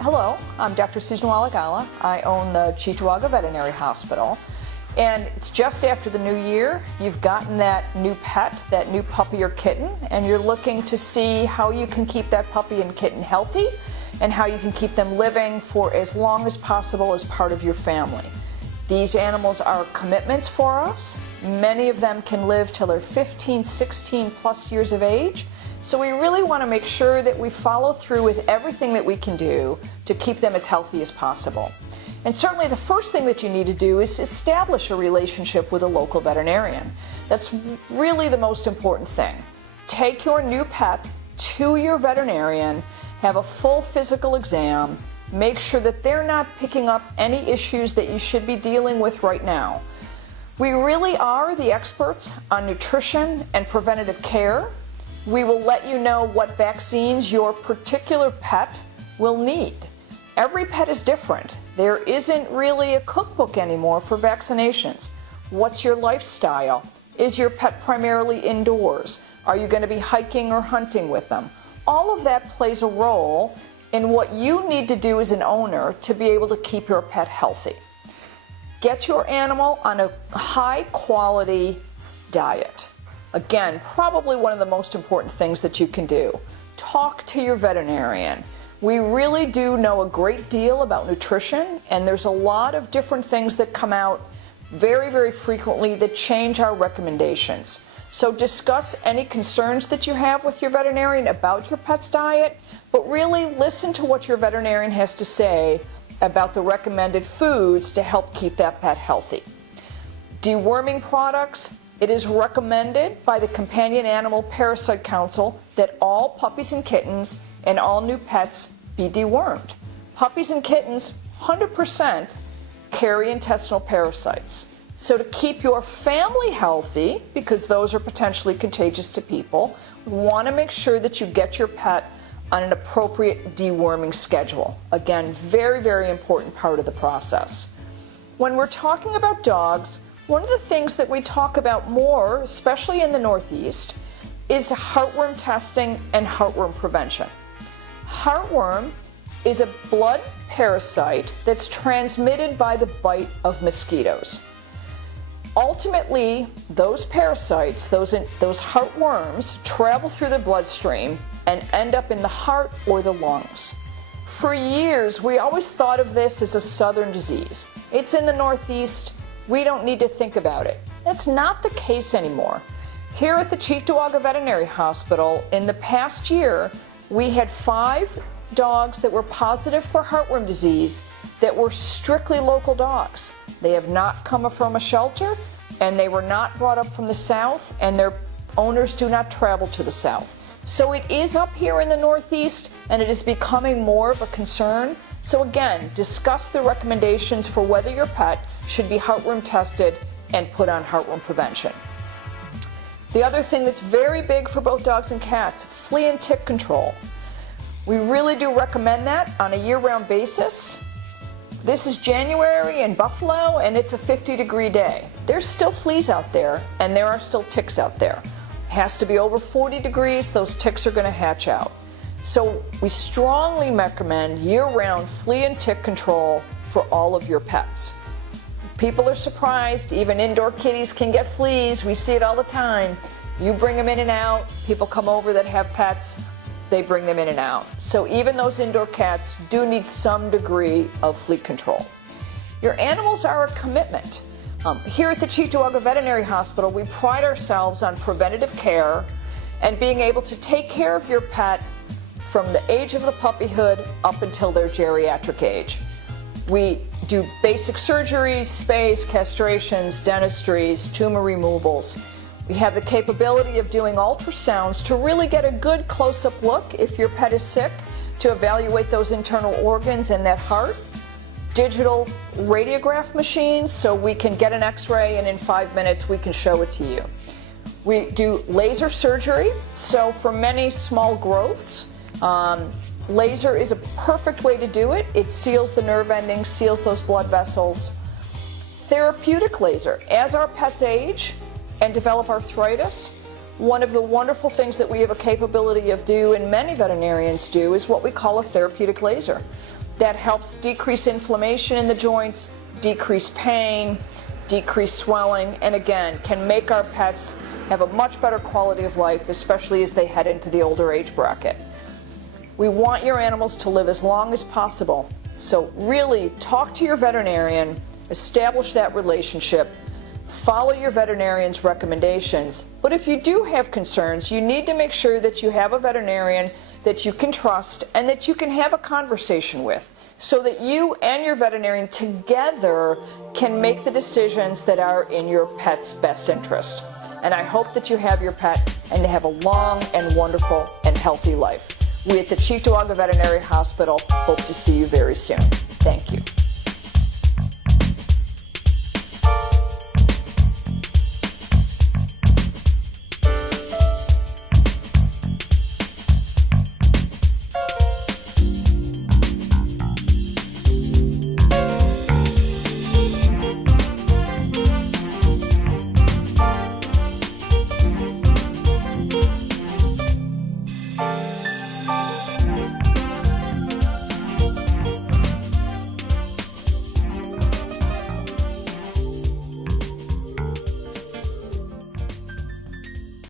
Hello, I'm Dr. Susan Wylegala. I own the Cheektowaga Veterinary Hospital. And it's just after the new year. You've gotten that new pet, that new puppy or kitten, and you're looking to see how you can keep that puppy and kitten healthy and how you can keep them living for as long as possible as part of your family. These animals are commitments for us. Many of them can live till they're 15, 16 plus years of age. So we really want to make sure that we follow through with everything that we can do to keep them as healthy as possible. And certainly the first thing that you need to do is establish a relationship with a local veterinarian. That's really the most important thing. Take your new pet to your veterinarian, have a full physical exam, make sure that they're not picking up any issues that you should be dealing with right now. We really are the experts on nutrition and preventative care. We will let you know what vaccines your particular pet will need. Every pet is different. There isn't really a cookbook anymore for vaccinations. What's your lifestyle? Is your pet primarily indoors? Are you going to be hiking or hunting with them? All of that plays a role in what you need to do as an owner to be able to keep your pet healthy. Get your animal on a high quality diet. Again, probably one of the most important things that you can do. Talk to your veterinarian. We really do know a great deal about nutrition, and there's a lot of different things that come out very, very frequently that change our recommendations. So discuss any concerns that you have with your veterinarian about your pet's diet, but really listen to what your veterinarian has to say about the recommended foods to help keep that pet healthy. Deworming products. It is recommended by the Companion Animal Parasite Council that all puppies and kittens and all new pets be dewormed. Puppies and kittens, 100% carry intestinal parasites. So to keep your family healthy, because those are potentially contagious to people, we want to make sure that you get your pet on an appropriate deworming schedule. Again, very, very important part of the process. When we're talking about dogs, one of the things that we talk about more, especially in the Northeast, is heartworm testing and heartworm prevention. Heartworm is a blood parasite that's transmitted by the bite of mosquitoes. Ultimately, those parasites, those heartworms, travel through the bloodstream and end up in the heart or the lungs. For years, we always thought of this as a southern disease. It's in the Northeast. We don't need to think about it. That's not the case anymore. Here at the Cheektowaga Veterinary Hospital, in the past year, we had 5 dogs that were positive for heartworm disease that were strictly local dogs. They have not come from a shelter, and they were not brought up from the south, and their owners do not travel to the south. So it is up here in the Northeast, and it is becoming more of a concern. So again, discuss the recommendations for whether your pet should be heartworm tested and put on heartworm prevention. The other thing that's very big for both dogs and cats, flea and tick control. We really do recommend that on a year-round basis. This is January in Buffalo, and it's a 50-degree day. There's still fleas out there, and there are still ticks out there. It has to be over 40 degrees, those ticks are going to hatch out. So we strongly recommend year-round flea and tick control for all of your pets. People are surprised, even indoor kitties can get fleas. We see it all the time. You bring them in and out. People come over that have pets, they bring them in and out. So even those indoor cats do need some degree of flea control. Your animals are a commitment. Here at the Cheektowaga Veterinary Hospital, we pride ourselves on preventative care and being able to take care of your pet from the age of the puppyhood up until their geriatric age. We do basic surgeries, spays, castrations, dentistries, tumor removals. We have the capability of doing ultrasounds to really get a good close-up look if your pet is sick, to evaluate those internal organs and that heart. Digital radiograph machines, so we can get an x-ray and in 5 minutes we can show it to you. We do laser surgery, so for many small growths, laser is a perfect way to do it. It seals the nerve endings, seals those blood vessels. Therapeutic laser. As our pets age and develop arthritis, one of the wonderful things that we have a capability of do, and many veterinarians do, is what we call a therapeutic laser. that helps decrease inflammation in the joints, decrease pain, decrease swelling, and again, can make our pets have a much better quality of life, especially as they head into the older age bracket. We want your animals to live as long as possible, so really talk to your veterinarian, establish that relationship, follow your veterinarian's recommendations. But if you do have concerns, you need to make sure that you have a veterinarian that you can trust and that you can have a conversation with, so that you and your veterinarian together can make the decisions that are in your pet's best interest. And I hope that you have your pet and they have a long and wonderful and healthy life. We at the Cheektowaga Veterinary Hospital hope to see you very soon. Thank you.